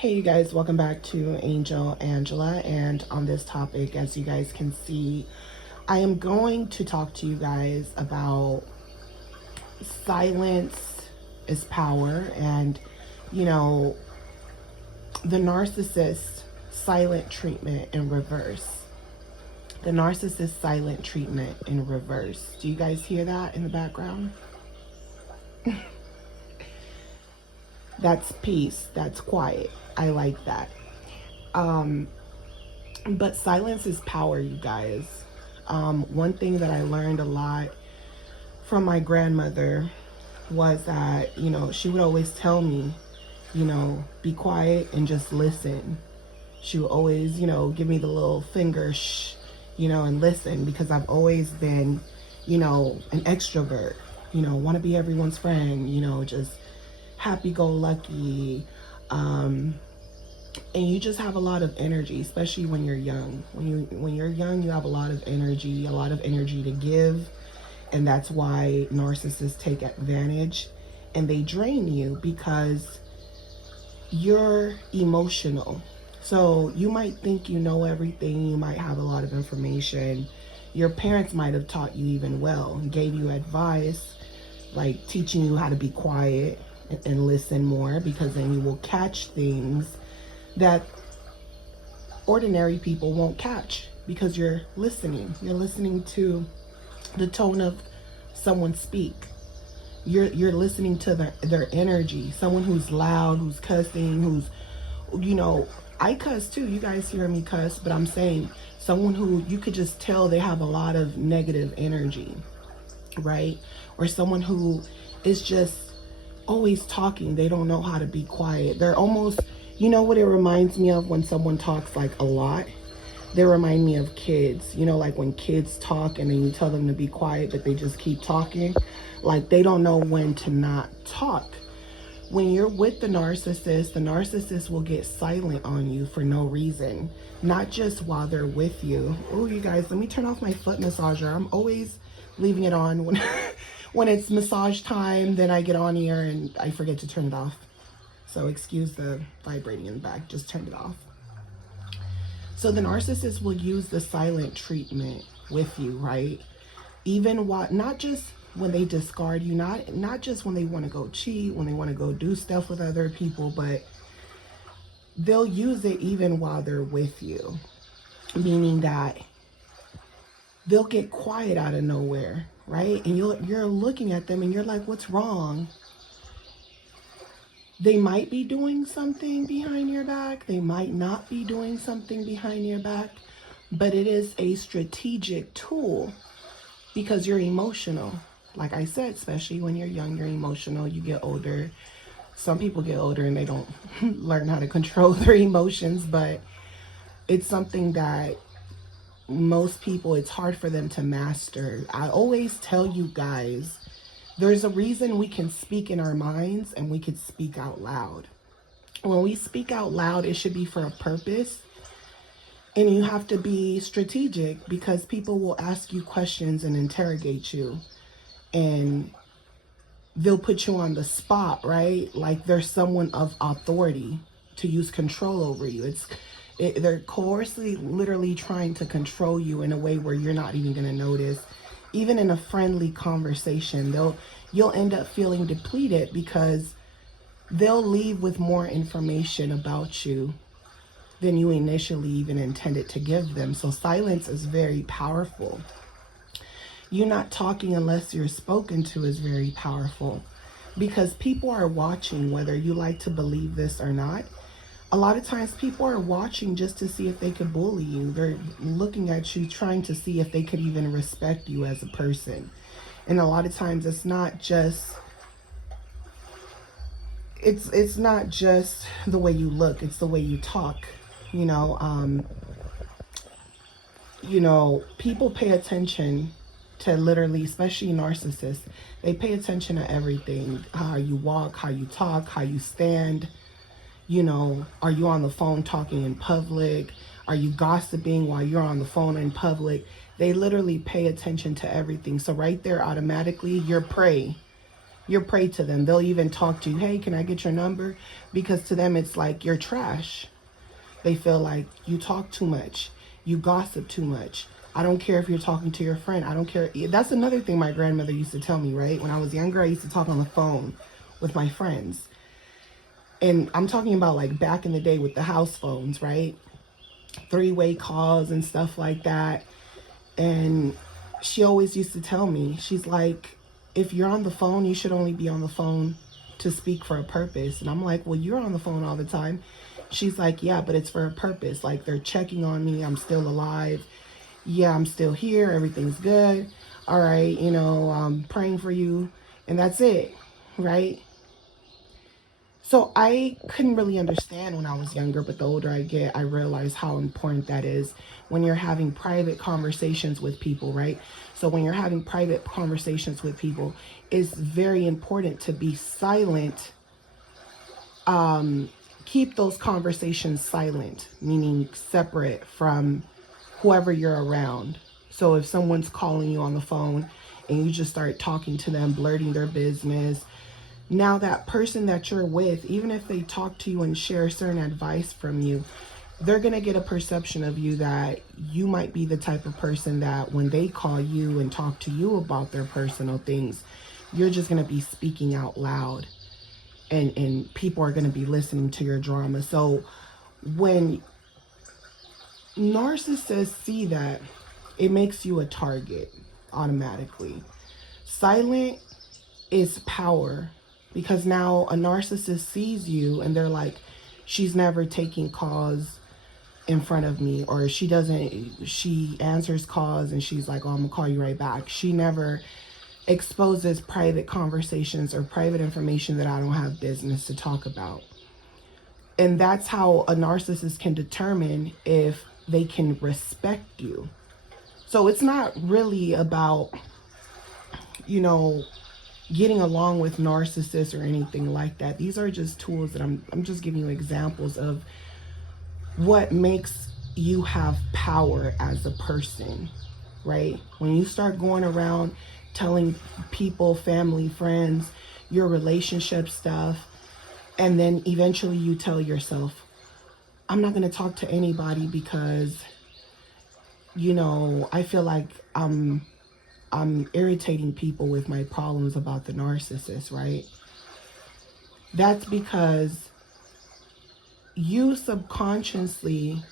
Hey you guys, welcome back to Angel Angela, and on this topic, as you guys can see, I am going to talk to you guys about silence is power, and you know, the narcissist silent treatment in reverse. The narcissist silent treatment in reverse. Do you guys hear that in the background? That's peace, that's quiet. I like that. But silence is power, you guys. One thing that I learned a lot from my grandmother was that, she would always tell me, be quiet and just listen. She would always, give me the little finger shh, and listen, because I've always been, an extrovert, want to be everyone's friend, just happy-go-lucky, and you just have a lot of energy, especially when you're young. When you're young, you have a lot of energy to give, and that's why narcissists take advantage and they drain you because you're emotional. So you might think you know everything, you might have a lot of information. Your parents might have taught you even well and gave you advice, like teaching you how to be quiet and listen more, because then you will catch things that ordinary people won't catch, because you're listening. You're listening to the tone of someone speak. You're listening to their energy. Someone who's loud, who's cussing, who's, I cuss too. You guys hear me cuss, but I'm saying someone who you could just tell they have a lot of negative energy, right? Or someone who is just always talking. They don't know how to be quiet. They're almost, what it reminds me of when someone talks like a lot? They remind me of kids, like when kids talk and then you tell them to be quiet, but they just keep talking. Like they don't know when to not talk. When you're with the narcissist will get silent on you for no reason, not just while they're with you. Oh, you guys, let me turn off my foot massager. I'm always leaving it on when when it's massage time. Then I get on here and I forget to turn it off. So excuse the vibrating in the back, just turned it off. So the narcissist will use the silent treatment with you, right? Even not just when they discard you, not just when they want to go cheat, when they want to go do stuff with other people, but they'll use it even while they're with you. Meaning that they'll get quiet out of nowhere, right? And you're looking at them and you're like, what's wrong? They might be doing something behind your back. They might not be doing something behind your back, but it is a strategic tool because you're emotional. Like I said, especially when you're young, you're emotional. You get older. Some people get older and they don't learn how to control their emotions, but it's something that most people, it's hard for them to master. I always tell you guys, there's a reason we can speak in our minds and we can speak out loud. When we speak out loud, it should be for a purpose. And you have to be strategic because people will ask you questions and interrogate you. And they'll put you on the spot, right? Like there's someone of authority to use control over you. They're coercively, literally trying to control you in a way where you're not even going to notice. Even in a friendly conversation, you'll end up feeling depleted because they'll leave with more information about you than you initially even intended to give them. So silence is very powerful. You not talking unless you're spoken to is very powerful because people are watching, whether you like to believe this or not. A lot of times people are watching just to see if they could bully you. They're looking at you, trying to see if they could even respect you as a person. And a lot of times it's not just the way you look, it's the way you talk. People pay attention to literally, especially narcissists, they pay attention to everything. How you walk, how you talk, how you stand. Are you on the phone talking in public? Are you gossiping while you're on the phone in public? They literally pay attention to everything. So right there, automatically, you're prey. You're prey to them. They'll even talk to you, hey, can I get your number? Because to them, it's like you're trash. They feel like you talk too much. You gossip too much. I don't care if you're talking to your friend. I don't care. That's another thing my grandmother used to tell me, right? When I was younger, I used to talk on the phone with my friends. And I'm talking about like back in the day with the house phones, right? Three-way calls and stuff like that. And she always used to tell me, she's like, if you're on the phone, you should only be on the phone to speak for a purpose. And I'm like, well, you're on the phone all the time. She's like, yeah, but it's for a purpose. Like, they're checking on me. I'm still alive. Yeah, I'm still here. Everything's good. All right, I'm praying for you. And that's it, right? So I couldn't really understand when I was younger, but the older I get, I realize how important that is when you're having private conversations with people, right? So when you're having private conversations with people, it's very important to be silent. Keep those conversations silent, meaning separate from whoever you're around. So if someone's calling you on the phone and you just start talking to them, blurting their business, now that person that you're with, even if they talk to you and share certain advice from you, they're going to get a perception of you that you might be the type of person that when they call you and talk to you about their personal things, you're just going to be speaking out loud, and people are going to be listening to your drama. So when narcissists see that, it makes you a target automatically. Silent is power, because now a narcissist sees you and they're like, she's never taking calls in front of me, or she answers calls and she's like, oh, I'm gonna call you right back. She never exposes private conversations or private information that I don't have business to talk about. And that's how a narcissist can determine if they can respect you. So it's not really about, getting along with narcissists or anything like that. These are just tools that I'm just giving you examples of what makes you have power as a person, right? When you start going around telling people, family, friends, your relationship stuff, and then eventually you tell yourself, I'm not going to talk to anybody because, I feel like I'm irritating people with my problems about the narcissist, right? That's because you subconsciously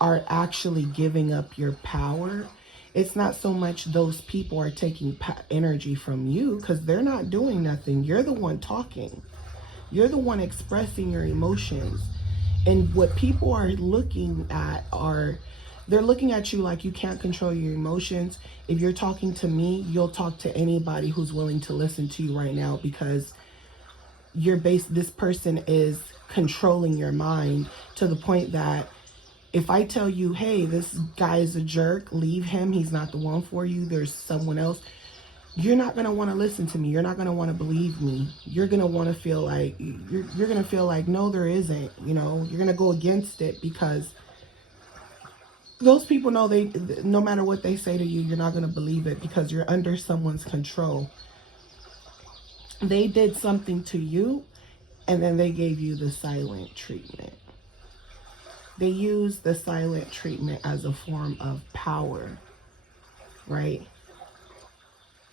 are actually giving up your power. It's not so much those people are taking energy from you, because they're not doing nothing. You're the one talking. You're the one expressing your emotions. And what people are looking at they're looking at you like you can't control your emotions. If you're talking to me, you'll talk to anybody who's willing to listen to you right now, because this person is controlling your mind to the point that if I tell you, hey, this guy is a jerk, leave him, he's not the one for you, there's someone else, you're not going to want to listen to me. You're not going to want to believe me. You're going to want to feel like, you're going to feel like, no, there isn't, you're going to go against it, because those people know no matter what they say to you, you're not going to believe it, because you're under someone's control. They did something to you, and then they gave you the silent treatment. They use the silent treatment as a form of power, right?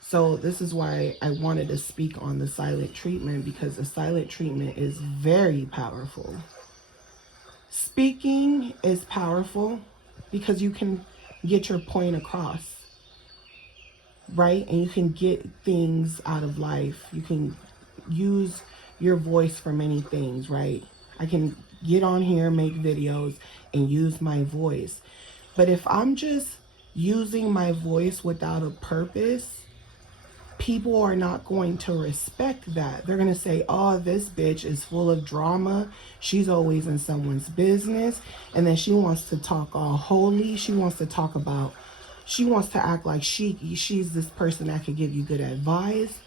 So this is why I wanted to speak on the silent treatment, because the silent treatment is very powerful. Speaking is powerful because you can get your point across, right? And you can get things out of life. You can use your voice for many things, right? I can get on here, make videos, and use my voice. But if I'm just using my voice without a purpose, people are not going to respect that. They're going to say, oh, this bitch is full of drama. She's always in someone's business. And then she wants to talk all holy. She wants to act like she's this person that could give you good advice.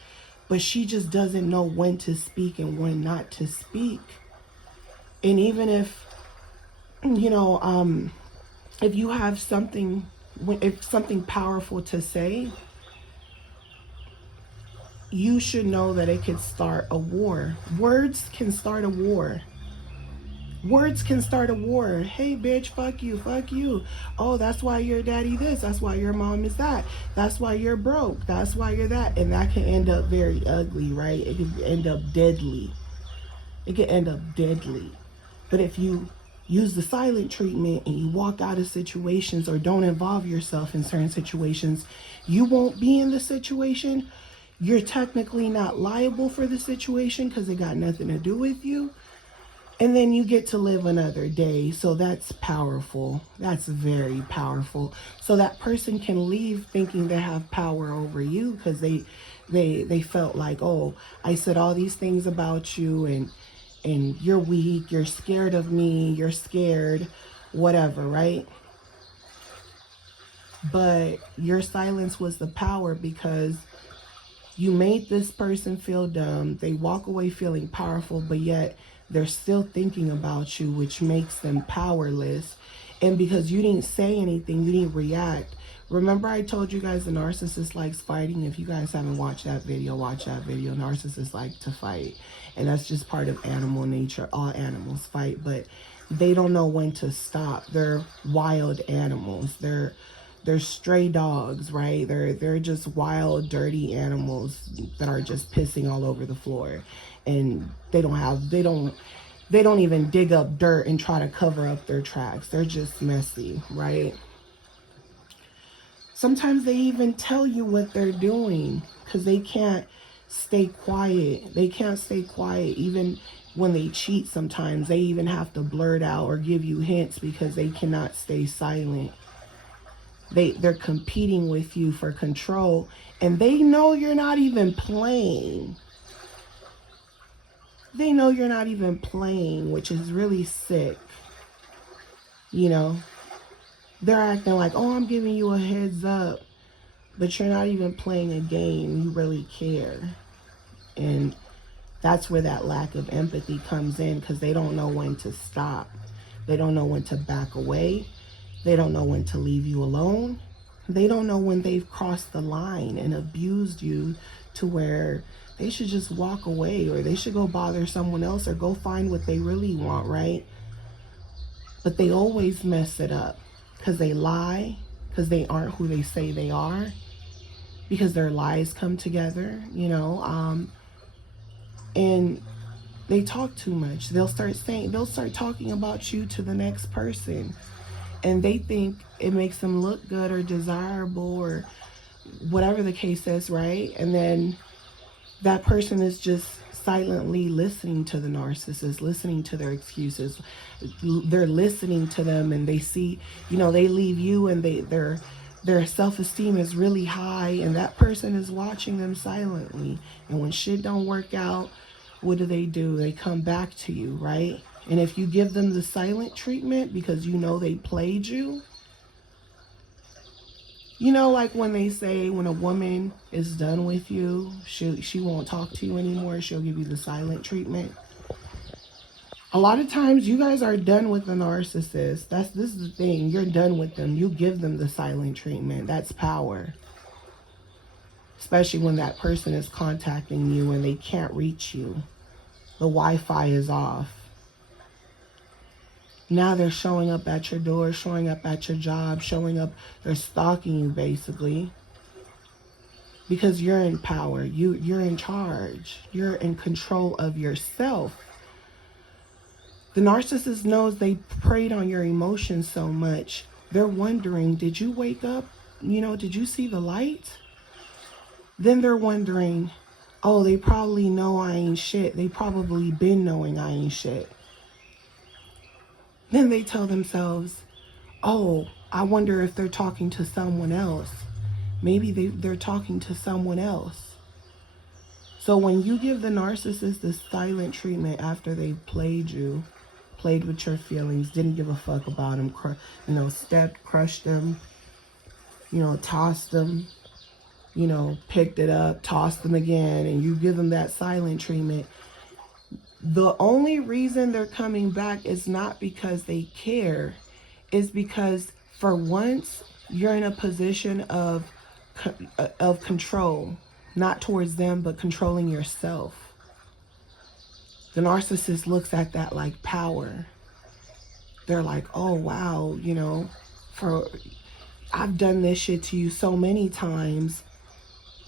But she just doesn't know when to speak and when not to speak. And even if, if you have something powerful to say, you should know that it could start a war. Words can start a war. Words can start a war. Hey, bitch, fuck you, fuck you. Oh, that's why your daddy this. That's why your mom is that. That's why you're broke. That's why you're that. And that can end up very ugly, right? It can end up deadly. It can end up deadly. But if you use the silent treatment and you walk out of situations or don't involve yourself in certain situations, you won't be in the situation. You're technically not liable for the situation because it got nothing to do with you. And then you get to live another day. So that's powerful. That's very powerful. So that person can leave thinking they have power over you because they felt like, oh, I said all these things about you and you're weak, you're scared of me, you're scared, whatever, right? But your silence was the power because you made this person feel dumb. They walk away feeling powerful, but yet they're still thinking about you, which makes them powerless. And because you didn't say anything, you didn't react. Remember I told you guys the narcissist likes fighting? If you guys haven't watched that video, watch that video. Narcissists like to fight. And that's just part of animal nature. All animals fight, but they don't know when to stop. They're wild animals. They're stray dogs, right? They're just wild, dirty animals that are just pissing all over the floor. And they don't even dig up dirt and try to cover up their tracks. They're just messy, right? Sometimes they even tell you what they're doing because they can't stay quiet. They can't stay quiet. Even when they cheat, sometimes they even have to blurt out or give you hints because they cannot stay silent. They're competing with you for control, and they know you're not even playing. They know you're not even playing, which is really sick. You know, they're acting like, oh, I'm giving you a heads up, but you're not even playing a game. You really care. And that's where that lack of empathy comes in because they don't know when to stop. They don't know when to back away. They don't know when to leave you alone. They don't know when they've crossed the line and abused you to where they should just walk away or they should go bother someone else or go find what they really want, right? But they always mess it up because they lie, because they aren't who they say they are, because their lies come together, you know, and they talk too much. They'll start talking about you to the next person. And they think it makes them look good or desirable or whatever the case is, right? And then that person is just silently listening to the narcissist, listening to their excuses. They're listening to them and they see, you know, they leave you and their self-esteem is really high and that person is watching them silently. And when shit don't work out, what do? They come back to you, right? And if you give them the silent treatment because you know they played you, you know, like when they say when a woman is done with you, she won't talk to you anymore. She'll give you the silent treatment. A lot of times you guys are done with the narcissist. This is the thing. You're done with them. You give them the silent treatment. That's power. Especially when that person is contacting you and they can't reach you. The Wi-Fi is off. Now they're showing up at your door, showing up at your job, showing up. They're stalking you basically because you're in power. You're in charge. You're in control of yourself. The narcissist knows they preyed on your emotions so much. They're wondering, did you wake up? You know, did you see the light? Then they're wondering, oh, they probably know I ain't shit. They probably been knowing I ain't shit. Then they tell themselves, oh, I wonder if they're talking to someone else. Maybe they're talking to someone else. So when you give the narcissist this silent treatment after they've played you, played with your feelings, didn't give a fuck about them, you know, stepped, crushed them, you know, tossed them, you know, picked it up, tossed them again, and you give them that silent treatment, the only reason they're coming back is not because they care. It's because for once you're in a position of control. not towards them, but controlling yourself. The narcissist looks at that like power. They're like, oh, wow, you know, I've done this shit to you so many times.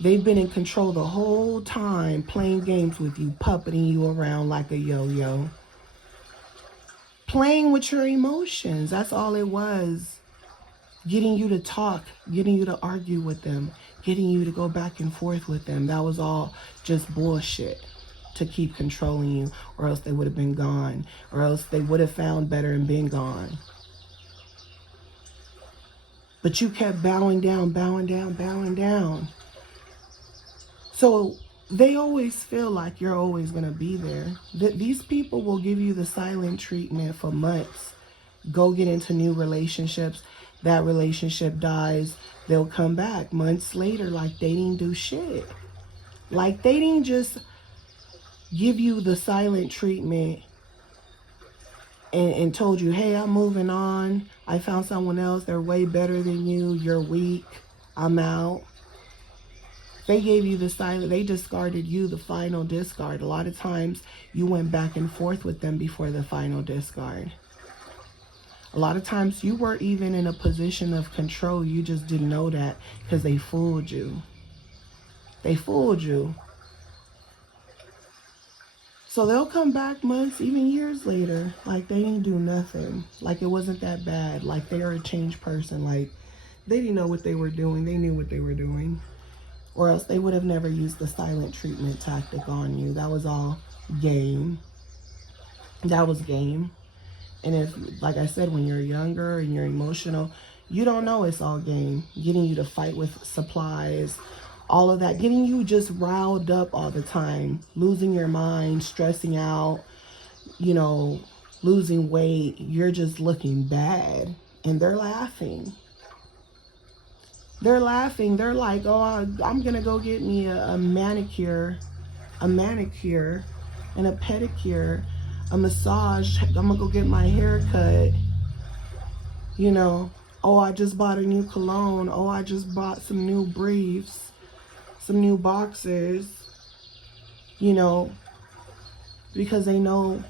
They've been in control the whole time, playing games with you, puppeting you around like a yo-yo. Playing with your emotions. That's all it was. Getting you to talk, getting you to argue with them, getting you to go back and forth with them. That was all just bullshit to keep controlling you, or else they would have been gone, or else they would have found better and been gone. But you kept bowing down, bowing down, bowing down. So they always feel like you're always going to be there. These people will give you the silent treatment for months. Go get into new relationships. That relationship dies. They'll come back months later like they didn't do shit. Like they didn't just give you the silent treatment and told you, hey, I'm moving on. I found someone else. They're way better than you. You're weak. I'm out. They gave you the silent, they discarded you, the final discard. A lot of times you went back and forth with them before the final discard. A lot of times you weren't even in a position of control. You just didn't know that because they fooled you. They fooled you. So they'll come back months, even years later, like they didn't do nothing. Like it wasn't that bad. Like they are a changed person. Like they didn't know what they were doing. They knew what they were doing. Or else they would have never used the silent treatment tactic on you. That was all game. That was game. And if, like I said, when you're younger and you're emotional, you don't know it's all game. Getting you to fight with supplies, all of that. Getting you just riled up all the time. Losing your mind, stressing out, you know, losing weight. You're just looking bad. And they're laughing. They're laughing. They're like, oh, I'm going to go get me a manicure, and a pedicure, a massage. I'm going to go get my hair cut. You know, oh, I just bought a new cologne. Oh, I just bought some new briefs, some new boxers, you know, because they know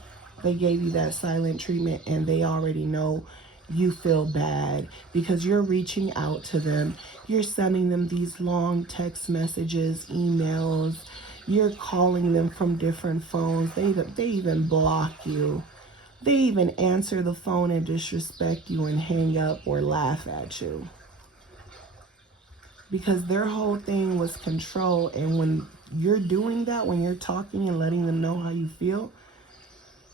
they gave you that silent treatment and they already know you feel bad because you're reaching out to them. You're sending them these long text messages, emails. You're calling them from different phones. They even block you. They even answer the phone and disrespect you and hang up or laugh at you. Because their whole thing was control. And when you're doing that, when you're talking and letting them know how you feel,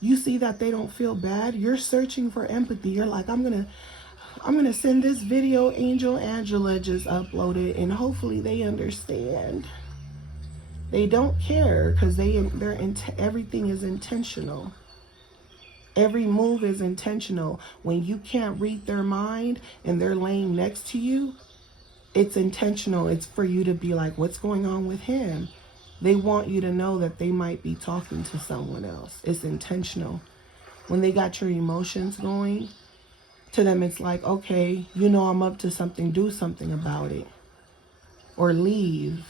you see that they don't feel bad. You're searching for empathy. You're like, I'm gonna send this video. Angel Angela just uploaded, and hopefully they understand. They don't care because everything is intentional. Every move is intentional. When you can't read their mind and they're laying next to you, it's intentional. It's for you to be like, what's going on with him? They want you to know that they might be talking to someone else. It's intentional. When they got your emotions going, to them it's like, okay, you know I'm up to something, do something about it. Or leave.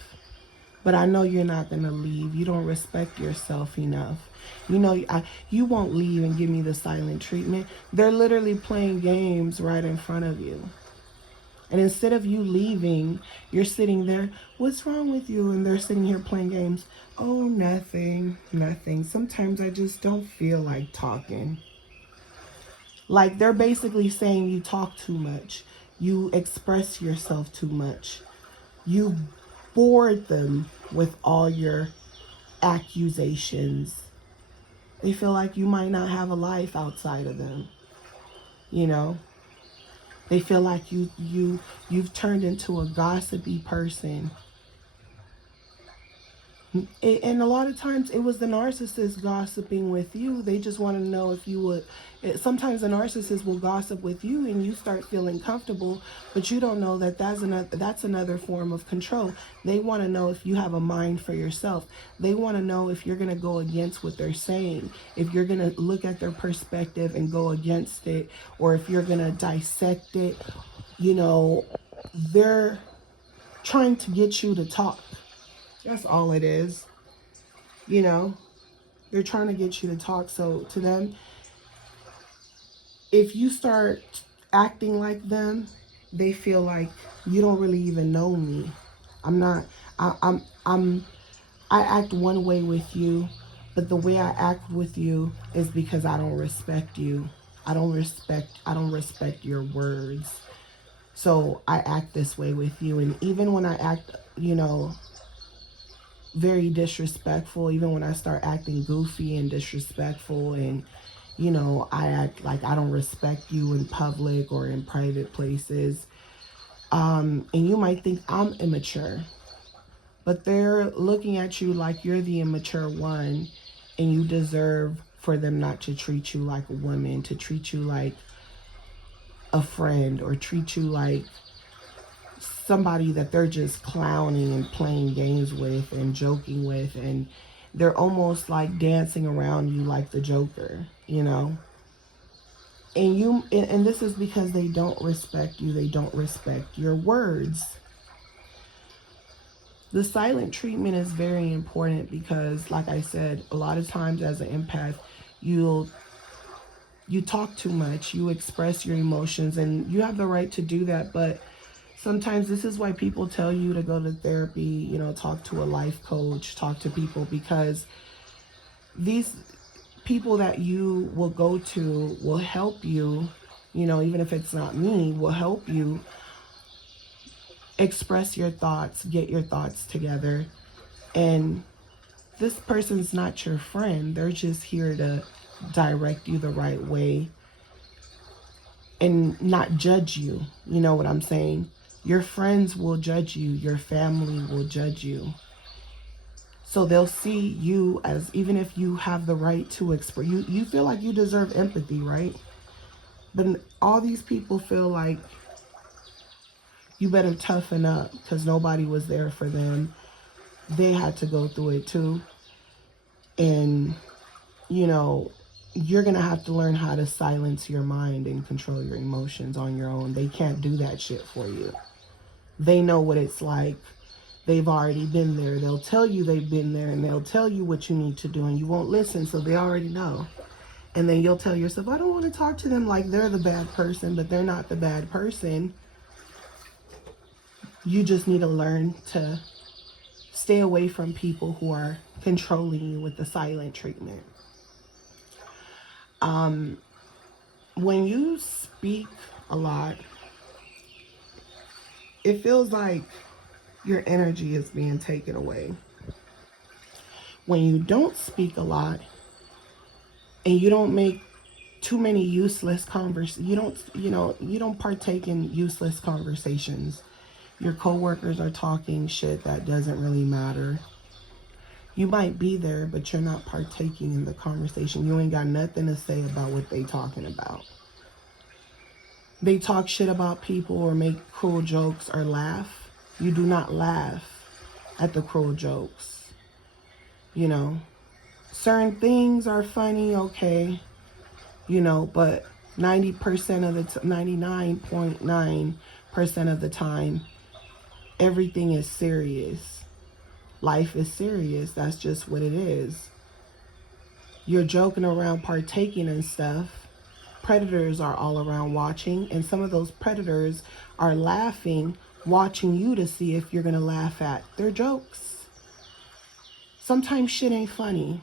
But I know you're not going to leave. You don't respect yourself enough. You know, you won't leave and give me the silent treatment. They're literally playing games right in front of you. And instead of you leaving, you're sitting there, what's wrong with you? And they're sitting here playing games. Oh, nothing, nothing. Sometimes I just don't feel like talking. Like they're basically saying you talk too much. You express yourself too much. You bored them with all your accusations. They feel like you might not have a life outside of them. You know? They feel like you've turned into a gossipy person. And a lot of times it was the narcissist gossiping with you. They just want to know if you would. Sometimes the narcissist will gossip with you and you start feeling comfortable, but you don't know that that's another form of control. They want to know if you have a mind for yourself. They want to know if you're going to go against what they're saying, if you're going to look at their perspective and go against it, or if you're going to dissect it. You know, they're trying to get you to talk. That's all it is. You know, they're trying to get you to talk. So to them, if you start acting like them, they feel like you don't really even know me. I'm not. I'm. I act one way with you, but the way I act with you is because I don't respect you. I don't respect your words. So I act this way with you. And even when I act, very disrespectful, even when I start acting goofy and disrespectful, and I act like I don't respect you in public or in private places, and you might think I'm immature, but they're looking at you like you're the immature one, and you deserve for them not to treat you like a woman, to treat you like a friend, or treat you like somebody that they're just clowning and playing games with and joking with, and they're almost like dancing around you like the Joker. And this is because they don't respect you. They don't respect your words. The silent treatment is very important because, like I said, a lot of times as an empath, you talk too much, you express your emotions, and you have the right to do that, but sometimes this is why people tell you to go to therapy, talk to a life coach, talk to people, because these people that you will go to will help you, even if it's not me, will help you express your thoughts, get your thoughts together. And this person's not your friend. They're just here to direct you the right way and not judge you. You know what I'm saying? Your friends will judge you. Your family will judge you. So they'll see you as, even if you have the right to express, you feel like you deserve empathy, right? But all these people feel like you better toughen up because nobody was there for them. They had to go through it too. And, you're going to have to learn how to silence your mind and control your emotions on your own. They can't do that shit for you. They know what it's like. They've already been there. They'll tell you they've been there, and they'll tell you what you need to do, and you won't listen, so they already know. And then you'll tell yourself, I don't want to talk to them like they're the bad person, but they're not the bad person. You just need to learn to stay away from people who are controlling you with the silent treatment. When you speak a lot, it feels like your energy is being taken away. When you don't speak a lot and you don't make too many useless conversations, you don't partake in useless conversations. Your coworkers are talking shit that doesn't really matter. You might be there, but you're not partaking in the conversation. You ain't got nothing to say about what they talking about. They talk shit about people or make cruel jokes or laugh. You do not laugh at the cruel jokes. Certain things are funny, okay, but 90% of the 99.9% of the time, everything is serious. Life is serious. That's just what it is. You're joking around, partaking in stuff. Predators are all around watching, and some of those predators are laughing, watching you to see if you're going to laugh at their jokes. Sometimes shit ain't funny.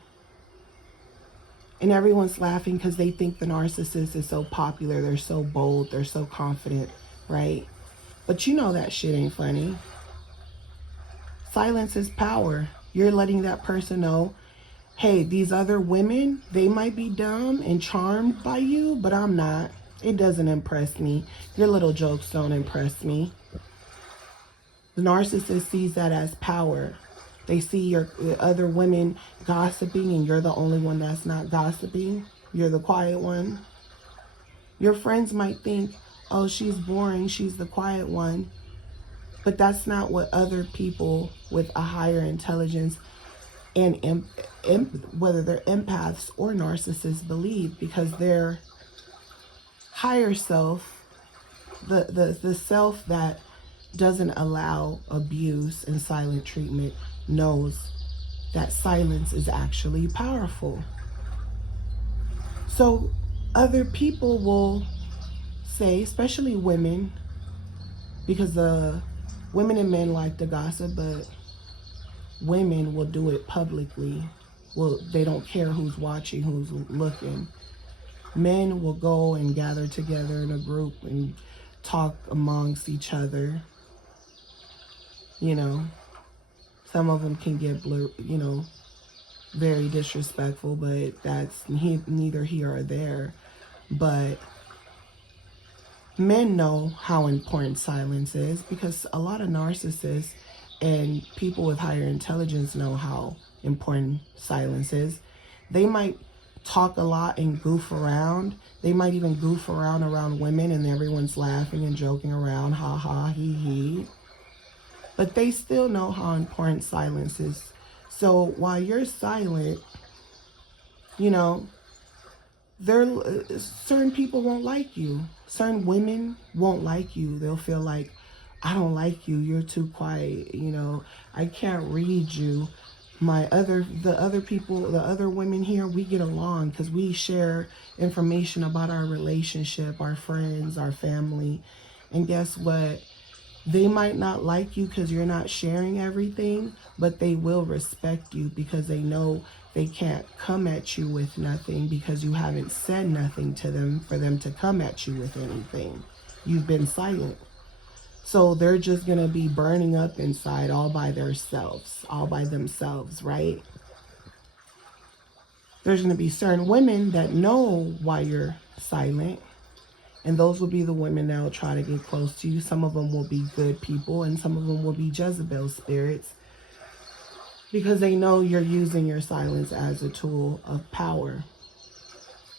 And everyone's laughing because they think the narcissist is so popular. They're so bold. They're so confident, right? But that shit ain't funny. Silence is power. You're letting that person know, hey, these other women, they might be dumb and charmed by you, but I'm not. It doesn't impress me. Your little jokes don't impress me. The narcissist sees that as power. They see your other women gossiping and you're the only one that's not gossiping. You're the quiet one. Your friends might think, oh, she's boring, she's the quiet one. But that's not what other people with a higher intelligence and whether they're empaths or narcissists believe, because their higher self, the self that doesn't allow abuse and silent treatment, knows that silence is actually powerful. So other people will say, especially women, because women and men like to gossip, but women will do it publicly. Well, they don't care who's watching, who's looking. Men will go and gather together in a group and talk amongst each other. You know, some of them can get very disrespectful, but that's neither here or there. But men know how important silence is, because a lot of narcissists and people with higher intelligence know how important silence is. They might talk a lot and goof around. They might even goof around women, and everyone's laughing and joking around, ha ha, he he. But they still know how important silence is. So while you're silent, you know, certain people won't like you. Certain women won't like you. They'll feel like, I don't like you. You're too quiet. You know, I can't read you. The other women here, we get along because we share information about our relationship, our friends, our family. And guess what? They might not like you because you're not sharing everything, but they will respect you because they know they can't come at you with nothing, because you haven't said nothing to them for them to come at you with anything. You've been silent. So they're just going to be burning up inside all by themselves, right? There's going to be certain women that know why you're silent. And those will be the women that will try to get close to you. Some of them will be good people, and some of them will be Jezebel spirits, because they know you're using your silence as a tool of power,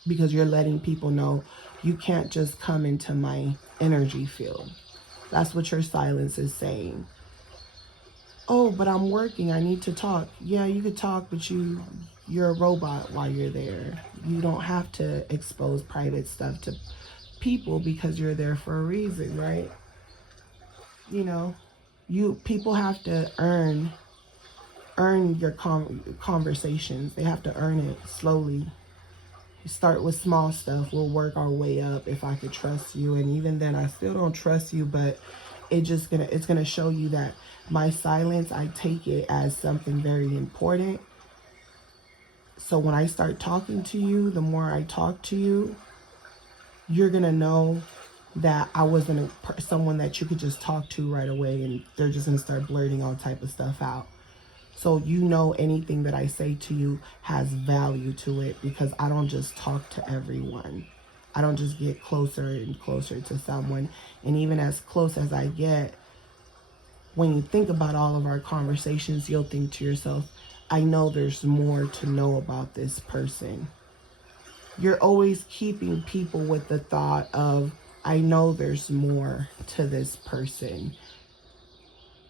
because you're letting people know you can't just come into my energy field. That's what your silence is saying. Oh, but I'm working. I need to talk. Yeah, you could talk, but you're a robot while you're there. You don't have to expose private stuff to people because you're there for a reason, right? You know, people have to earn your conversations. They have to earn it slowly. You start with small stuff. We'll work our way up. If I could trust you, and even then I still don't trust you, but it's gonna show you that my silence, I take it as something very important. So when I start talking to you, the more I talk to you, you're gonna know that I wasn't someone that you could just talk to right away, and they're just gonna start blurting all type of stuff out. So you know anything that I say to you has value to it, because I don't just talk to everyone. I don't just get closer and closer to someone. And even as close as I get, when you think about all of our conversations, you'll think to yourself, I know there's more to know about this person. You're always keeping people with the thought of, I know there's more to this person.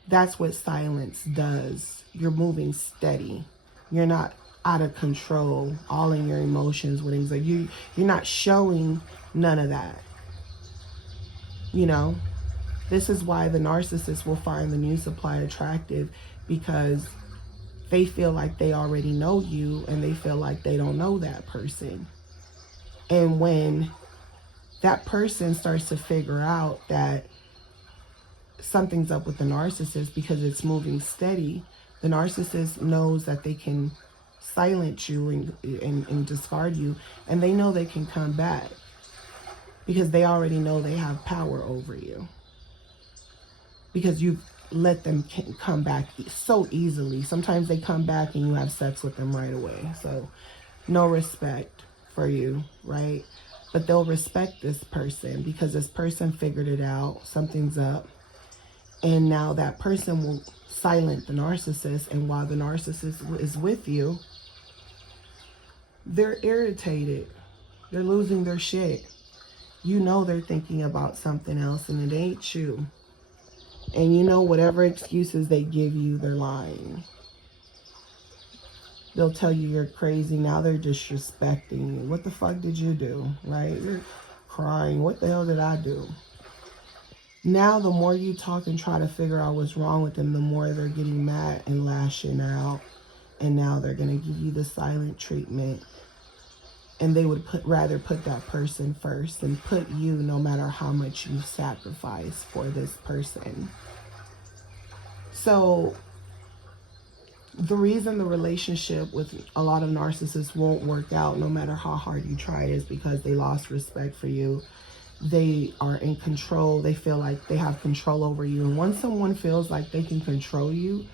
That's what silence does. You're moving steady. You're not out of control, all in your emotions with things. Like you're not showing none of that. You know, this is why the narcissist will find the new supply attractive, because they feel like they already know you, and they feel like they don't know that person. And when that person starts to figure out that something's up with the narcissist because it's moving steady, the narcissist knows that they can silence you and discard you, and they know they can come back because they already know they have power over you, because you let them come back so easily. Sometimes they come back and you have sex with them right away. So no respect for you, right? But they'll respect this person because this person figured it out. Something's up. And now that person will silence the narcissist. And while the narcissist is with you, they're irritated. They're losing their shit. You know they're thinking about something else, and it ain't you. And you know whatever excuses they give you, they're lying. They'll tell you you're crazy. Now they're disrespecting you. What the fuck did you do, right? You're crying. What the hell did I do? Now, the more you talk and try to figure out what's wrong with them, the more they're getting mad and lashing out. And now they're going to give you the silent treatment. And they would rather put that person first and put you, no matter how much you sacrifice for this person. So the reason the relationship with a lot of narcissists won't work out, no matter how hard you try, is because they lost respect for you. They are in control. They feel like they have control over you. And once someone feels like they can control you,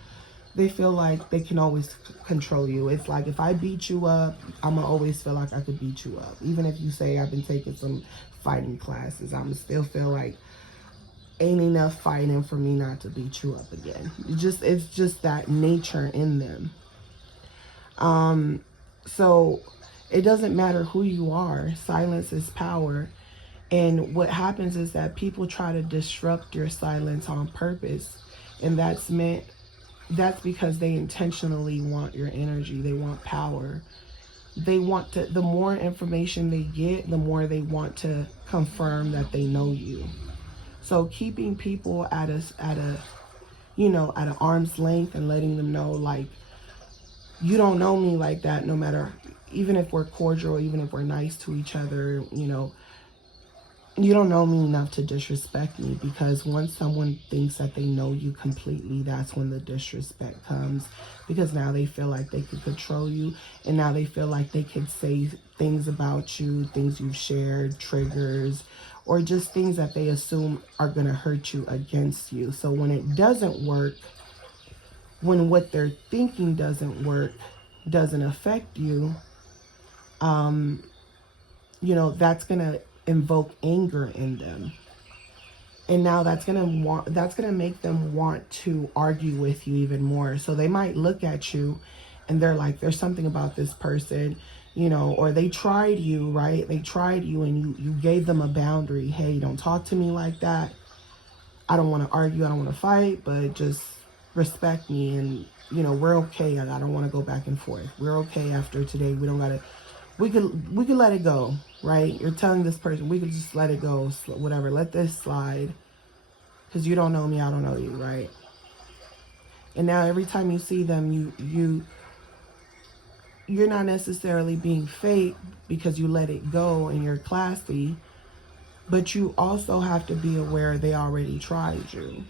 they feel like they can always control you. It's like, if I beat you up, I'm going to always feel like I could beat you up. Even if you say I've been taking some fighting classes, I'm going to still feel like ain't enough fighting for me not to beat you up again. It's just that nature in them. So it doesn't matter who you are. Silence is power. And what happens is that people try to disrupt your silence on purpose. And that's because they intentionally want your energy. They want power. They want to, the more information they get, the more they want to confirm that they know you. So keeping people at an arm's length and letting them know, like, you don't know me like that, no matter, even if we're cordial, even if we're nice to each other, you don't know me enough to disrespect me. Because once someone thinks that they know you completely, that's when the disrespect comes. Because now they feel like they could control you, and now they feel like they could say things about you, things you've shared, triggers, or just things that they assume are going to hurt you against you. So when it doesn't work, when what they're thinking doesn't work, doesn't affect you, that's going to invoke anger in them. And now that's going to make them want to argue with you even more. So they might look at you and they're like, there's something about this person, or they tried you, right? They tried you, and you gave them a boundary. Hey, don't talk to me like that. I don't want to argue. I don't want to fight, but just respect me. And, we're okay. I don't want to go back and forth. We're okay after today. We don't got to, we could let it go, right? You're telling this person, we could just let it go, whatever. Let this slide, because you don't know me, I don't know you, right? And now every time you see them, you're not necessarily being fake because you let it go and you're classy, but you also have to be aware they already tried you.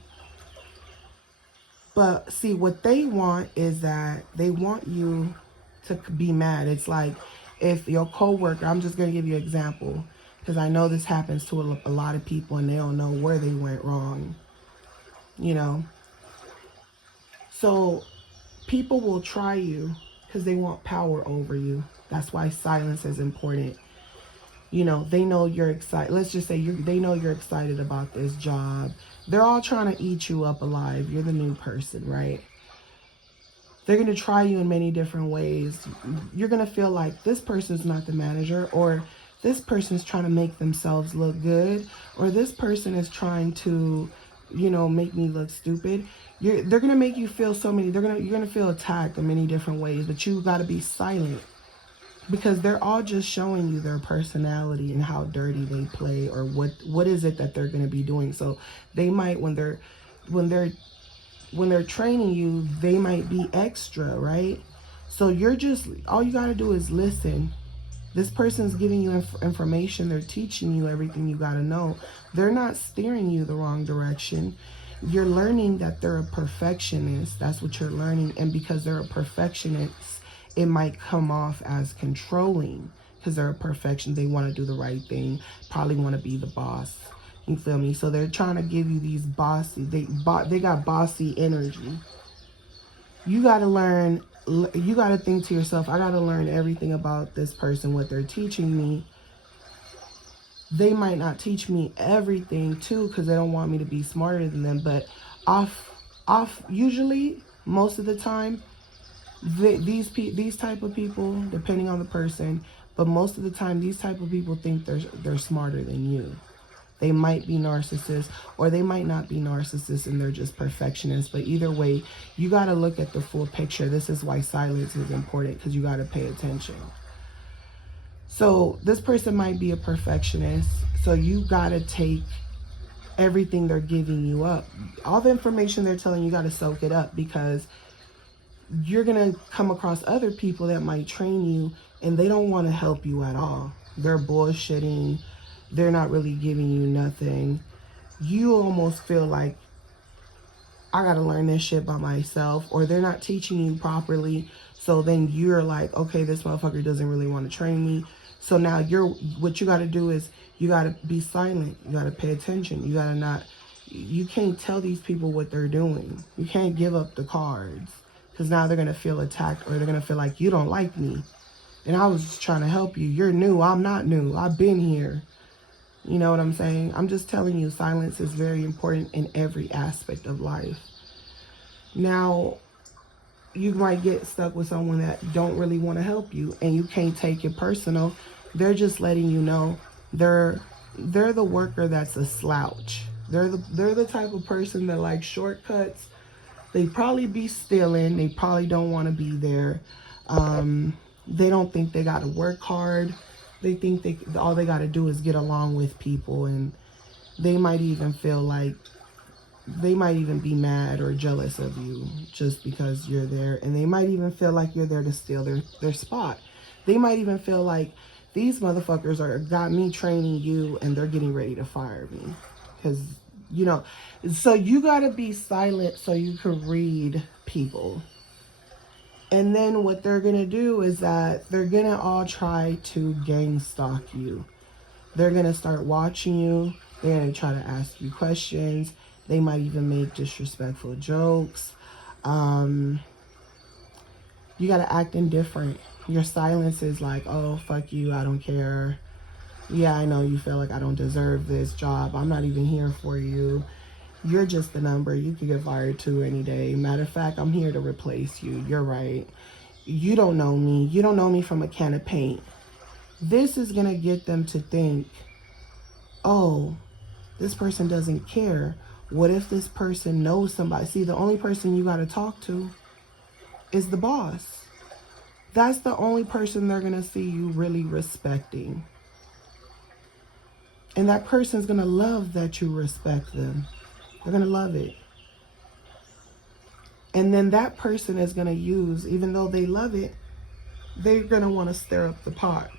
But see, what they want is that they want you to be mad. It's like, if your coworker, I'm just going to give you an example, because I know this happens to a lot of people and they don't know where they went wrong, So people will try you because they want power over you. That's why silence is important. They know you're excited. Let's just say they know you're excited about this job. They're all trying to eat you up alive. You're the new person, right? They're going to try you in many different ways. You're going to feel like this person's not the manager, or this person's trying to make themselves look good, or this person is trying to, make me look stupid. They're going to make you feel you're going to feel attacked in many different ways, but you got to be silent, because they're all just showing you their personality and how dirty they play, or what is it that they're going to be doing. So they might, when they're training you, they might be extra, right? So all you got to do is listen. This person's giving you information. They're teaching you everything you got to know. They're not steering you the wrong direction. You're learning that they're a perfectionist. That's what you're learning. And because they're a perfectionist, it might come off as controlling, because they're a perfectionist. They want to do the right thing, probably want to be the boss. You feel me? So they're trying to give you these they got bossy energy. You got to learn, you got to think to yourself, I got to learn everything about this person, what they're teaching me. They might not teach me everything too, because they don't want me to be smarter than them, but usually, most of the time, these type of people, depending on the person, but most of the time, these type of people think they're smarter than you. They might be narcissists, or they might not be narcissists and they're just perfectionists. But either way, you got to look at the full picture. This is why silence is important, because you got to pay attention. So this person might be a perfectionist. So you got to take everything they're giving you up. All the information they're telling you, got to soak it up, because you're going to come across other people that might train you and they don't want to help you at all. They're bullshitting. They're not really giving you nothing. You almost feel like, I got to learn this shit by myself, or they're not teaching you properly. So then you're like, okay, this motherfucker doesn't really want to train me. So now what you got to do is you got to be silent. You got to pay attention. You got to you can't tell these people what they're doing. You can't give up the cards, because now they're going to feel attacked, or they're going to feel like you don't like me. And I was just trying to help you. You're new. I'm not new. I've been here. You know what I'm saying? I'm just telling you, silence is very important in every aspect of life. Now, you might get stuck with someone that don't really want to help you, and you can't take it personal. They're just letting you know they're the worker that's a slouch. They're the type of person that likes shortcuts. They probably be stealing. They probably don't want to be there. They don't think they got to work hard. They think all they got to do is get along with people, and they might even feel like, they might even be mad or jealous of you just because you're there. And they might even feel like you're there to steal their spot. They might even feel like, these motherfuckers got me training you and they're getting ready to fire me. Because, you know, so you got to be silent so you can read people. And then what they're going to do is that they're going to all try to gang stalk you. They're going to start watching you. They're going to try to ask you questions. They might even make disrespectful jokes. You got to act indifferent. Your silence is like, oh, fuck you, I don't care. Yeah, I know you feel like I don't deserve this job. I'm not even here for you. You're just a number. You could get fired too any day. Matter of fact, I'm here to replace you. You're right. You don't know me. You don't know me from a can of paint. This is going to get them to think, oh, this person doesn't care. What if this person knows somebody? See, the only person you got to talk to is the boss. That's the only person they're going to see you really respecting. And that person's going to love that you respect them. They're going to love it. And then that person is going to use, even though they love it, they're going to want to stir up the pot.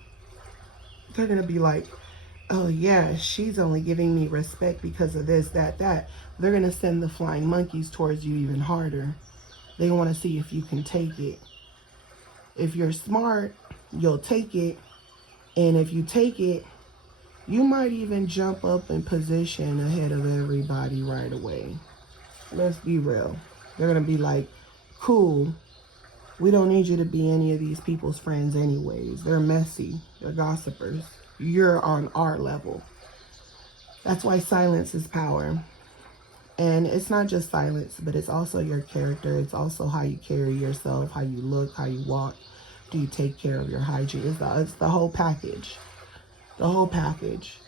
They're going to be like, oh yeah, she's only giving me respect because of this, that. They're going to send the flying monkeys towards you even harder. They want to see if you can take it. If you're smart, you'll take it. And if you take it, you might even jump up in position ahead of everybody right away. Let's be real. They're going to be like, cool, we don't need you to be any of these people's friends anyways. They're messy. They're gossipers. You're on our level. That's why silence is power. And it's not just silence, but it's also your character. It's also how you carry yourself, how you look, how you walk. Do you take care of your hygiene? It's the whole package. The whole package.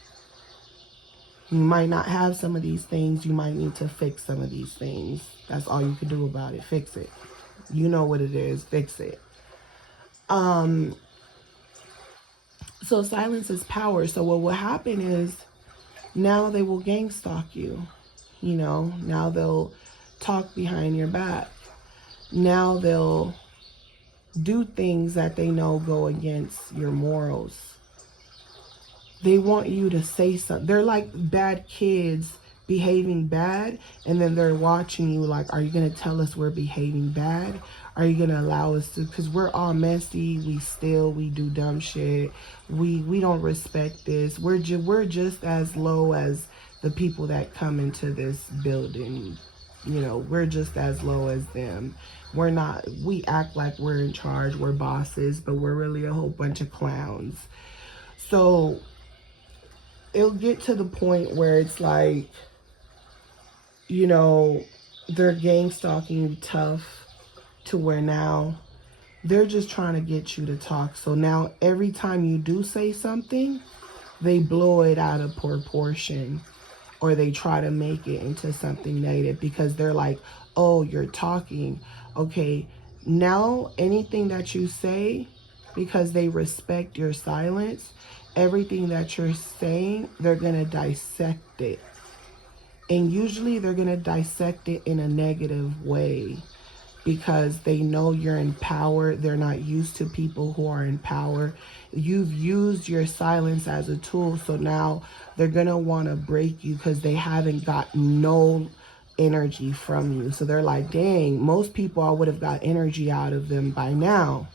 You might not have some of these things. You might need to fix some of these things. That's all you can do about it. Fix it. You know what it is. Fix it. So silence is power. So what will happen is now they will gang stalk you. You know, now they'll talk behind your back. Now they'll do things that they know go against your morals. They want you to say something. They're like bad kids behaving bad, and then they're watching you like, are you going to tell us we're behaving bad? Are you going to allow us to? Because we're all messy. We steal. We do dumb shit. We don't respect this. We're just as low as the people that come into this building. You know, we're just as low as them. We're not, we act like we're in charge. We're bosses, but we're really a whole bunch of clowns. So it'll get to the point where it's like, you know, they're gang stalking you tough to where now they're just trying to get you to talk. So now every time you do say something, they blow it out of proportion, or they try to make it into something negative because they're like, oh, you're talking. Okay, now anything that you say, because they respect your silence, everything that you're saying, they're going to dissect it. And usually they're going to dissect it in a negative way because they know you're in power. They're not used to people who are in power. You've used your silence as a tool. So now they're going to want to break you because they haven't got no energy from you. So they're like, dang, most people I would have got energy out of them by now.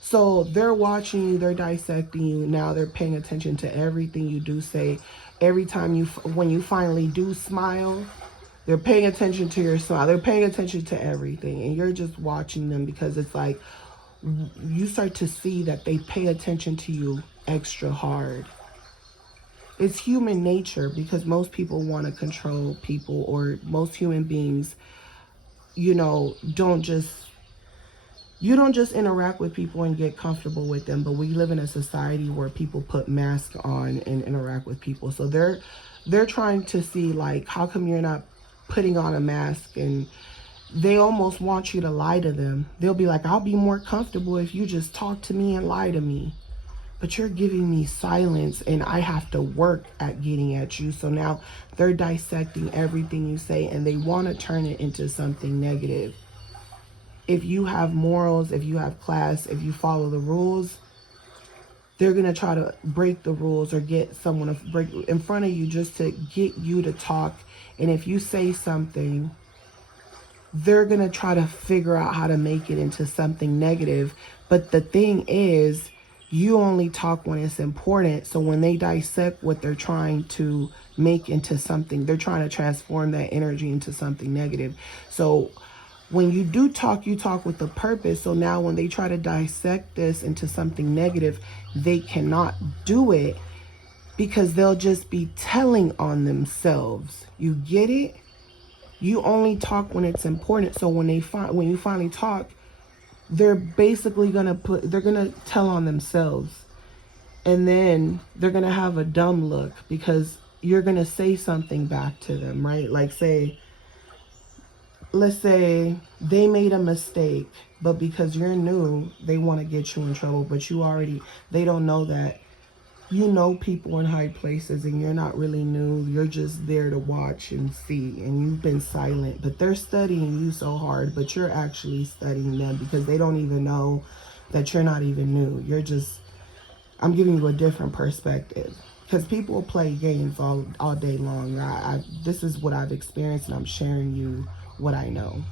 So they're watching you, they're dissecting you. Now they're paying attention to everything you do say. Every time when you finally do smile, they're paying attention to your smile. They're paying attention to everything. And you're just watching them because it's like you start to see that they pay attention to you extra hard. It's human nature because most people want to control people, or most human beings, you know, you don't just interact with people and get comfortable with them, but we live in a society where people put masks on and interact with people. So they're trying to see, like, how come you're not putting on a mask? And they almost want you to lie to them. They'll be like, I'll be more comfortable if you just talk to me and lie to me. But you're giving me silence and I have to work at getting at you. So now they're dissecting everything you say and they want to turn it into something negative. If you have morals, if you have class, if you follow the rules, they're going to try to break the rules or get someone to break in front of you just to get you to talk. And if you say something, they're going to try to figure out how to make it into something negative. But the thing is, you only talk when it's important. So when they dissect what they're trying to make into something, they're trying to transform that energy into something negative. So when you do talk, you talk with a purpose. So now when they try to dissect this into something negative, they cannot do it because they'll just be telling on themselves. You get it? You only talk when it's important. So when you finally talk, they're basically they're gonna tell on themselves. And then they're gonna have a dumb look because you're gonna say something back to them, right? Like let's say they made a mistake, but because you're new, they want to get you in trouble, but they don't know that you know people in high places and you're not really new. You're just there to watch and see, and you've been silent, but they're studying you so hard, but you're actually studying them because they don't even know that you're not even new. I'm giving you a different perspective because people play games all day long. This is what I've experienced and I'm sharing you what I know,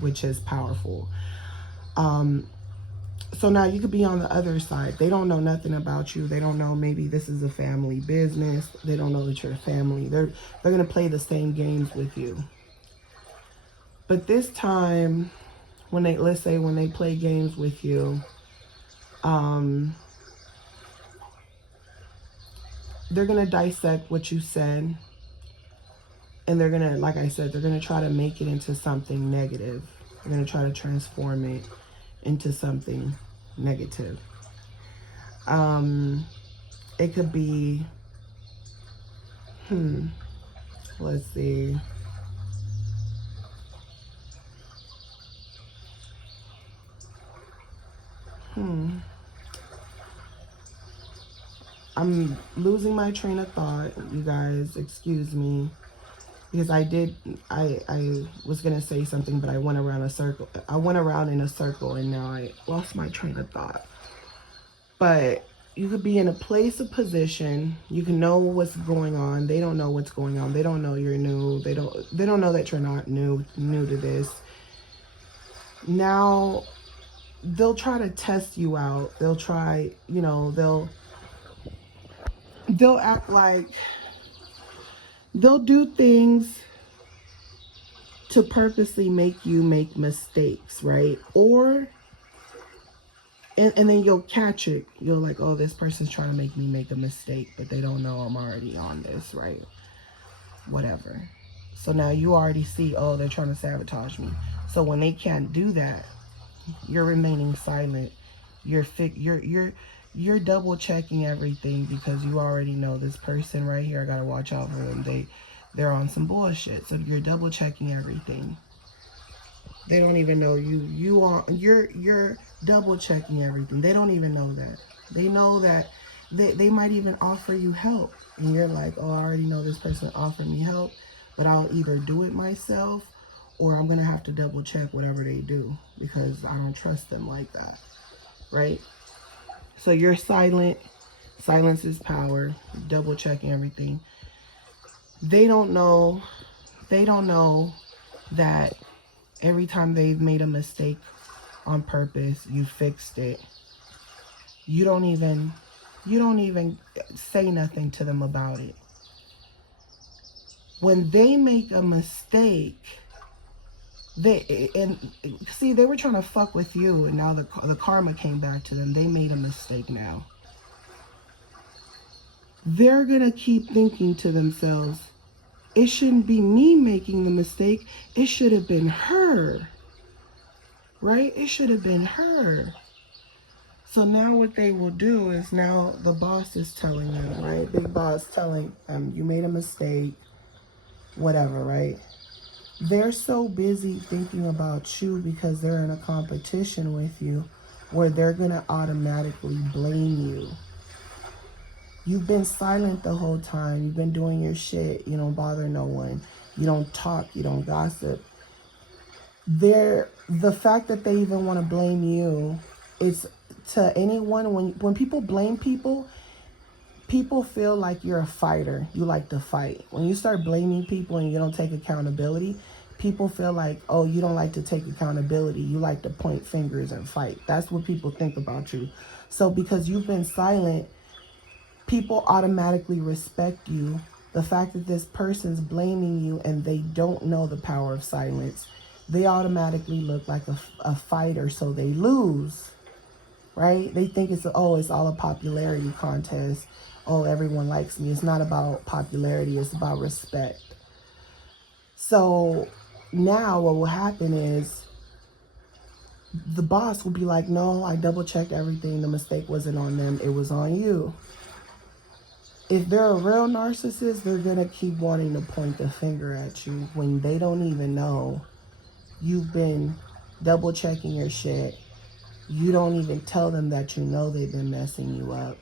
which is powerful. So now you could be on the other side. They don't know nothing about you. They don't know maybe this is a family business. They don't know that you're a family. They're going to play the same games with you. But this time, let's say when they play games with you, they're going to dissect what you said. And they're going to, like I said, they're going to try to make it into something negative. They're going to try to transform it into something negative. It could be, let's see. I'm losing my train of thought, you guys, excuse me. Because I was going to say something, but I went around in a circle and now I lost my train of thought. But you could be in a place of position. You can know what's going on. They don't know what's going on. They don't know you're new. They don't know that you're not new to this. Now, they'll try to test you out. They'll try, they'll act like, they'll do things to purposely make you make mistakes, right? Or, and then you'll catch it. You're like, oh, this person's trying to make me make a mistake, but they don't know I'm already on this, right? Whatever. So now you already see, oh, they're trying to sabotage me. So when they can't do that, you're remaining silent. You're double checking everything because you already know this person right here, I gotta watch out for them. They're on some bullshit. So you're double checking everything. They don't even know you're double checking everything. They don't even know that. They know that they might even offer you help. And you're like, oh, I already know this person offered me help. but I'll either do it myself or I'm going to have to double check whatever they do because I don't trust them like that, right? So you're silent. Silence is power. Double checking everything. They don't know that every time they've made a mistake on purpose, you fixed it. You don't even say nothing to them about it. When they make a mistake, they were trying to fuck with you, and now the karma came back to them. They made a mistake now. They're gonna keep thinking to themselves, it shouldn't be me making the mistake. It should have been her, right? It should have been her. So now what they will do is, now the boss is telling them, right? Big boss telling them, you made a mistake, whatever, right? They're so busy thinking about you because they're in a competition with you where they're going to automatically blame you. You've been silent the whole time. You've been doing your shit. You don't bother no one. You don't talk. You don't gossip. The fact that they even want to blame you, it's to anyone. When people blame people, people feel like you're a fighter. You like to fight. When you start blaming people and you don't take accountability, people feel like, oh, you don't like to take accountability. You like to point fingers and fight. That's what people think about you. So because you've been silent, people automatically respect you. The fact that this person's blaming you and they don't know the power of silence, they automatically look like a fighter, so they lose, right? They think it's all a popularity contest. Oh, everyone likes me. It's not about popularity. It's about respect. So now what will happen is the boss will be like, no, I double checked everything. The mistake wasn't on them. It was on you. If they're a real narcissist, they're going to keep wanting to point the finger at you when they don't even know you've been double checking your shit. You don't even tell them that you know they've been messing you up.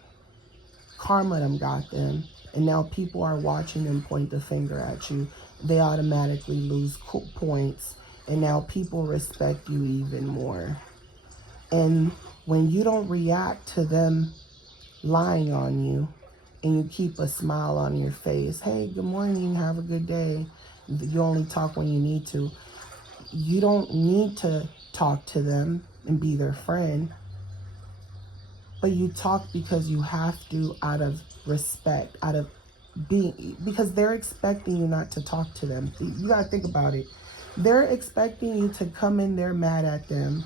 Karma them got them, and now people are watching them point the finger at you. They automatically lose points, and now people respect you even more. And when you don't react to them lying on you, and you keep a smile on your face, hey, good morning, have a good day. You only talk when you need to. You don't need to talk to them and be their friend, but you talk because you have to, out of respect, out of because they're expecting you not to talk to them. You got to think about it. They're expecting you to come in there mad at them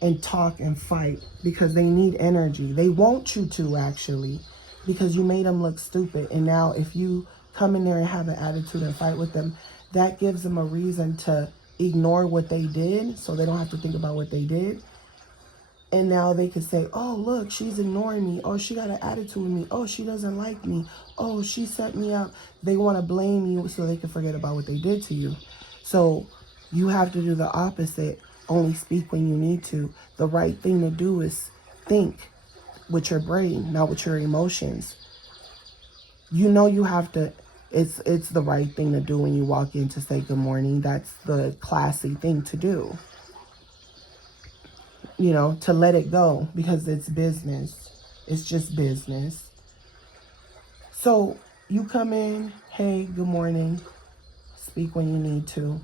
and talk and fight because they need energy. They want you to, actually, because you made them look stupid. And now if you come in there and have an attitude and fight with them, that gives them a reason to ignore what they did, so they don't have to think about what they did. And now they can say, oh, look, she's ignoring me. Oh, she got an attitude with me. Oh, she doesn't like me. Oh, she set me up. They want to blame you so they can forget about what they did to you. So you have to do the opposite. Only speak when you need to. The right thing to do is think with your brain, not with your emotions. You know you have to, it's the right thing to do when you walk in to say good morning. That's the classy thing to do. You know, to let it go because it's business. It's just business. So you come in, hey, good morning. Speak when you need to.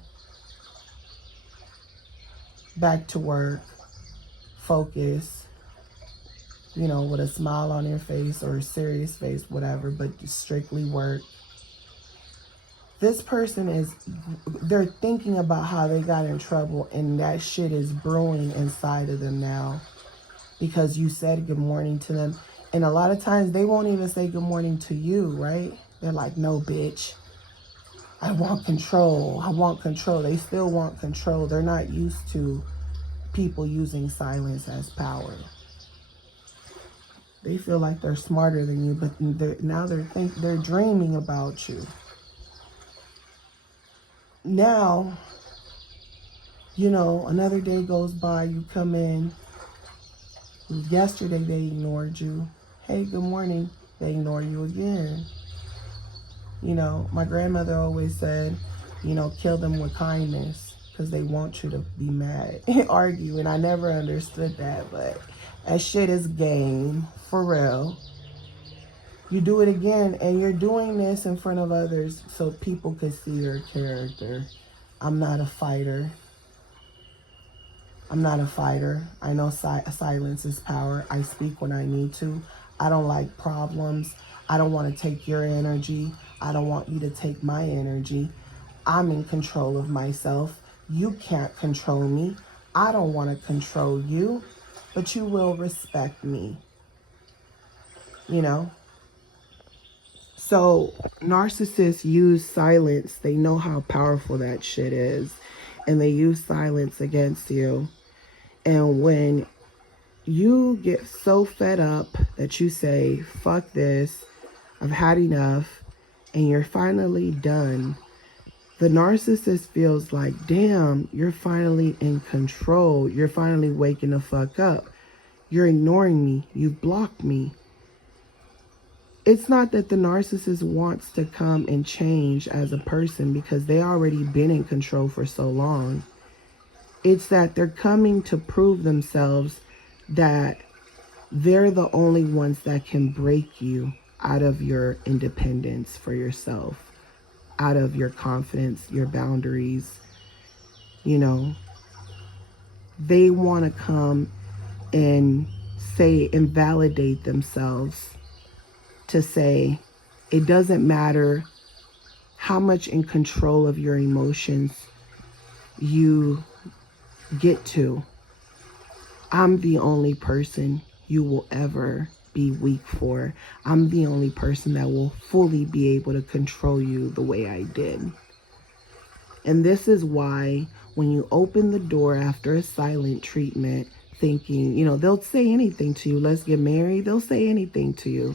Back to work. Focus. You know, with a smile on your face or a serious face, whatever, but strictly work. This person they're thinking about how they got in trouble, and that shit is brewing inside of them now because you said good morning to them. And a lot of times they won't even say good morning to you, right? They're like, no, bitch. I want control. I want control. They still want control. They're not used to people using silence as power. They feel like they're smarter than you, but they're dreaming about you. Now, you know, another day goes by, you come in. Yesterday, they ignored you. Hey, good morning. They ignore you again. You know, my grandmother always said, you know, kill them with kindness because they want you to be mad and argue. And I never understood that, but that shit is game, for real. You do it again, and you're doing this in front of others so people can see your character. I'm not a fighter. I'm not a fighter. I know silence is power. I speak when I need to. I don't like problems. I don't want to take your energy. I don't want you to take my energy. I'm in control of myself. You can't control me. I don't want to control you, but you will respect me. You know? So narcissists use silence. They know how powerful that shit is. And they use silence against you. And when you get so fed up that you say, fuck this, I've had enough, and you're finally done, the narcissist feels like, damn, you're finally in control. You're finally waking the fuck up. You're ignoring me. You've blocked me. It's not that the narcissist wants to come and change as a person because they already been in control for so long. It's that they're coming to prove themselves that they're the only ones that can break you out of your independence for yourself, out of your confidence, your boundaries. You know, they want to come and say and validate themselves to say, it doesn't matter how much in control of your emotions you get to. I'm the only person you will ever be weak for. I'm the only person that will fully be able to control you the way I did. And this is why when you open the door after a silent treatment, thinking, you know, they'll say anything to you. Let's get married. They'll say anything to you.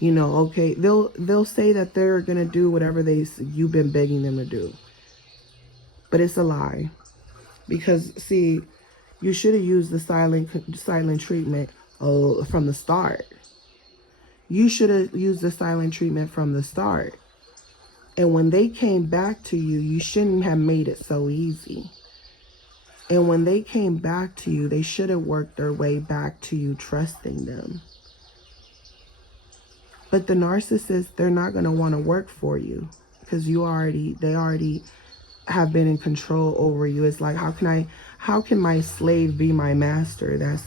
You know, okay, they'll say that they're going to do whatever you've been begging them to do. But it's a lie. Because, see, you should have used the silent treatment from the start. You should have used the silent treatment from the start. And when they came back to you, you shouldn't have made it so easy. And when they came back to you, they should have worked their way back to you, trusting them. But the narcissist, they're not going to want to work for you because they already have been in control over you. It's like, how can my slave be my master? That's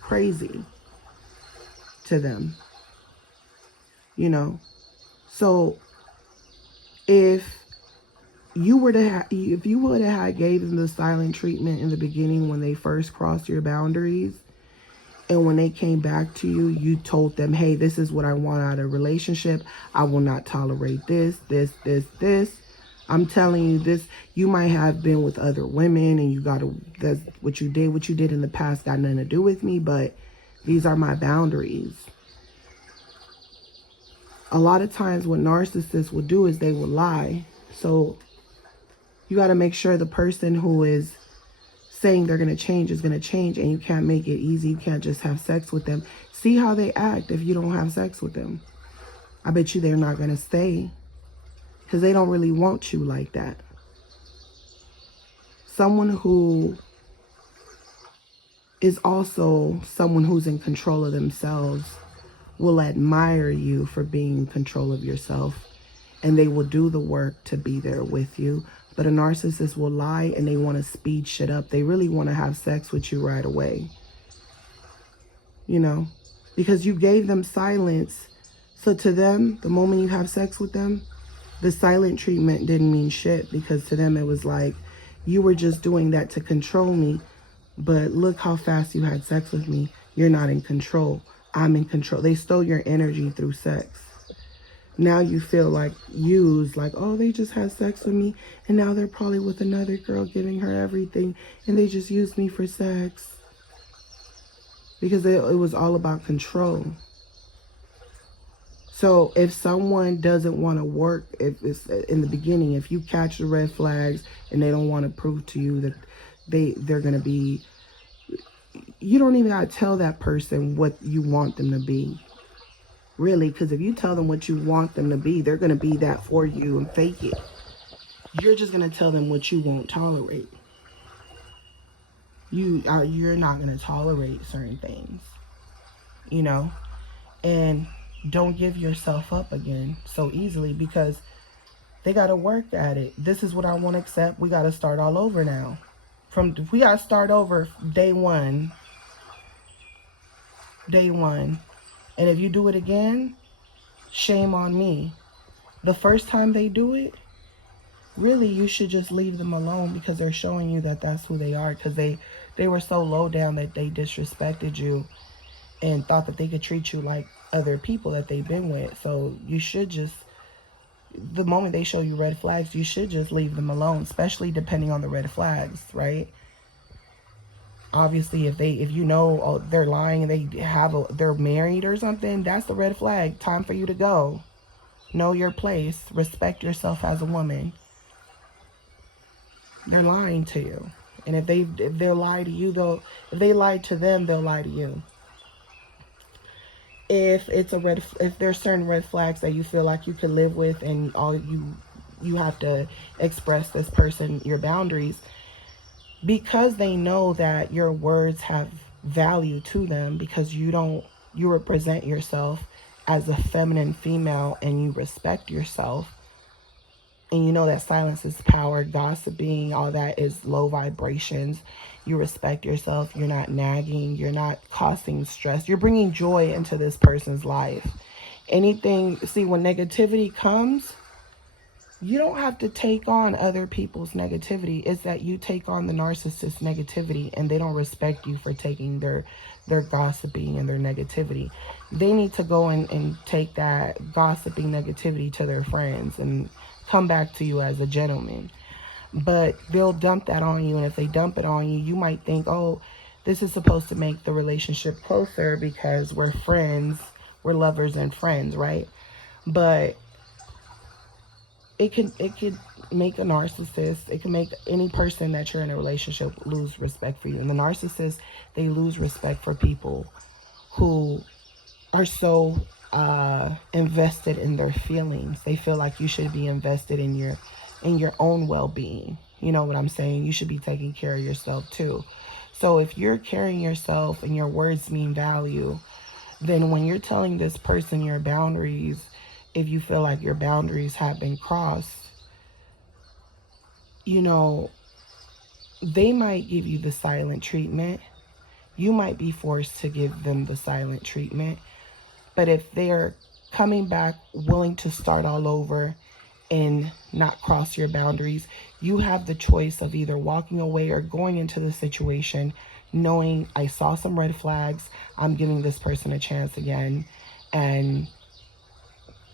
crazy to them, you know? So if you would have gave them the silent treatment in the beginning when they first crossed your boundaries, and when they came back to you, you told them, hey, this is what I want out of a relationship. I will not tolerate this. I'm telling you this. You might have been with other women and that's what you did in the past got nothing to do with me, but these are my boundaries. A lot of times what narcissists will do is they will lie. So you got to make sure the person who is saying they're going to change is going to change, and you can't make it easy. You can't just have sex with them. See how they act if you don't have sex with them. I bet you they're not going to stay because they don't really want you like that. Someone who is also someone who's in control of themselves will admire you for being in control of yourself, and they will do the work to be there with you. But a narcissist will lie and they want to speed shit up. They really want to have sex with you right away. You know, because you gave them silence. So to them, the moment you have sex with them, the silent treatment didn't mean shit, because to them it was like, you were just doing that to control me. But look how fast you had sex with me. You're not in control. I'm in control. They stole your energy through sex. Now you feel like used, like, oh, they just had sex with me, and now they're probably with another girl giving her everything, and they just used me for sex. Because it was all about control. So if someone doesn't want to work, if it's in the beginning, if you catch the red flags and they don't want to prove to you that they're going to be, you don't even got to tell that person what you want them to be. Really, because if you tell them what you want them to be, they're going to be that for you and fake it. You're just going to tell them what you won't tolerate. You're not going to tolerate certain things, you know? And don't give yourself up again so easily, because they got to work at it. This is what I want to accept. We got to start all over now. We got to start over day one. Day one. And if you do it again, shame on me. The first time they do it, really, you should just leave them alone, because they're showing you that that's who they are, because they were so low down that they disrespected you and thought that they could treat you like other people that they've been with. So you should just, the moment they show you red flags, you should just leave them alone, especially depending on the red flags, right? Obviously, if you know, oh, they're lying and they're married or something, that's the red flag. Time for you to go. Know your place. Respect yourself as a woman. They're lying to you. And if they lie to you, if they lie to them, they'll lie to you. If there's certain red flags that you feel like you could live with, and all you have to express this person your boundaries, because they know that your words have value to them, because you represent yourself as a feminine female and you respect yourself, and you know that silence is power, gossiping, all that is low vibrations. You respect yourself. You're not nagging. You're not causing stress. You're bringing joy into this person's life. When negativity comes, you don't have to take on other people's negativity. It's that you take on the narcissist negativity, and they don't respect you for taking their gossiping and their negativity. They need to go and take that gossiping negativity to their friends and come back to you as a gentleman. But they'll dump that on you, and if they dump it on you, you might think, oh, this is supposed to make the relationship closer because we're friends, we're lovers and friends, right? But it could make a narcissist, it can make any person that you're in a relationship lose respect for you. And the narcissist, they lose respect for people who are so invested in their feelings. They feel like you should be invested in your own well-being. You know what I'm saying? You should be taking care of yourself too. So if you're carrying yourself and your words mean value, then when you're telling this person your boundaries, if you feel like your boundaries have been crossed, you know, they might give you the silent treatment. You might be forced to give them the silent treatment. But if they're coming back willing to start all over and not cross your boundaries, you have the choice of either walking away or going into the situation knowing, I saw some red flags, I'm giving this person a chance again, and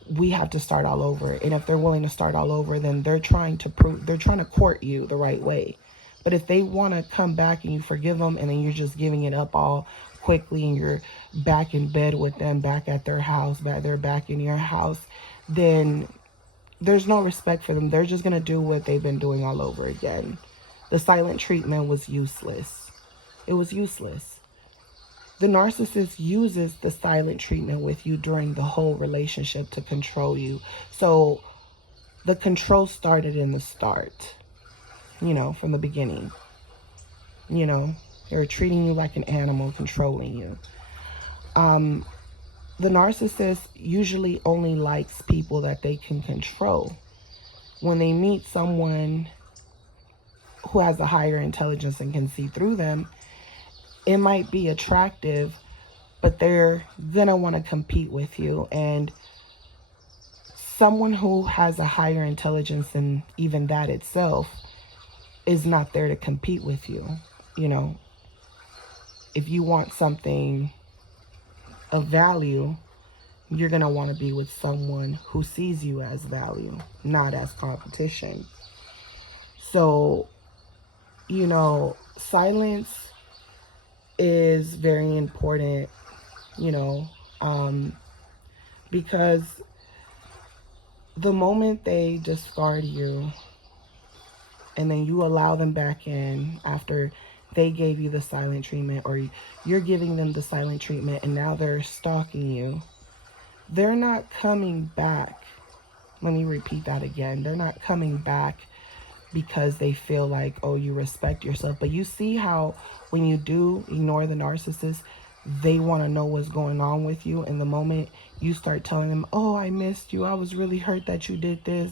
we have to start all over. And if they're willing to start all over, then they're trying to court you the right way. But if they want to come back and you forgive them, and then you're just giving it up all quickly, and you're back in bed with them, back at their house, they're back in your house, then there's no respect for them. They're just going to do what they've been doing all over again. The silent treatment was useless. It was useless. The narcissist uses the silent treatment with you during the whole relationship to control you. So the control started in the start, from the beginning. They're treating you like an animal, controlling you. The narcissist usually only likes people that they can control. When they meet someone who has a higher intelligence and can see through them, it might be attractive, but they're gonna want to compete with you. And someone who has a higher intelligence than even that itself is not there to compete with you. If you want something of value, you're going to want to be with someone who sees you as value, not as competition. So, silence is very important, because the moment they discard you and then you allow them back in after they gave you the silent treatment, or you're giving them the silent treatment, and now they're stalking you, they're not coming back. Let me repeat that again. They're not coming back because they feel like, oh, you respect yourself. But you see how when you do ignore the narcissist, they want to know what's going on with you. And the moment you start telling them, oh, I missed you, I was really hurt that you did this,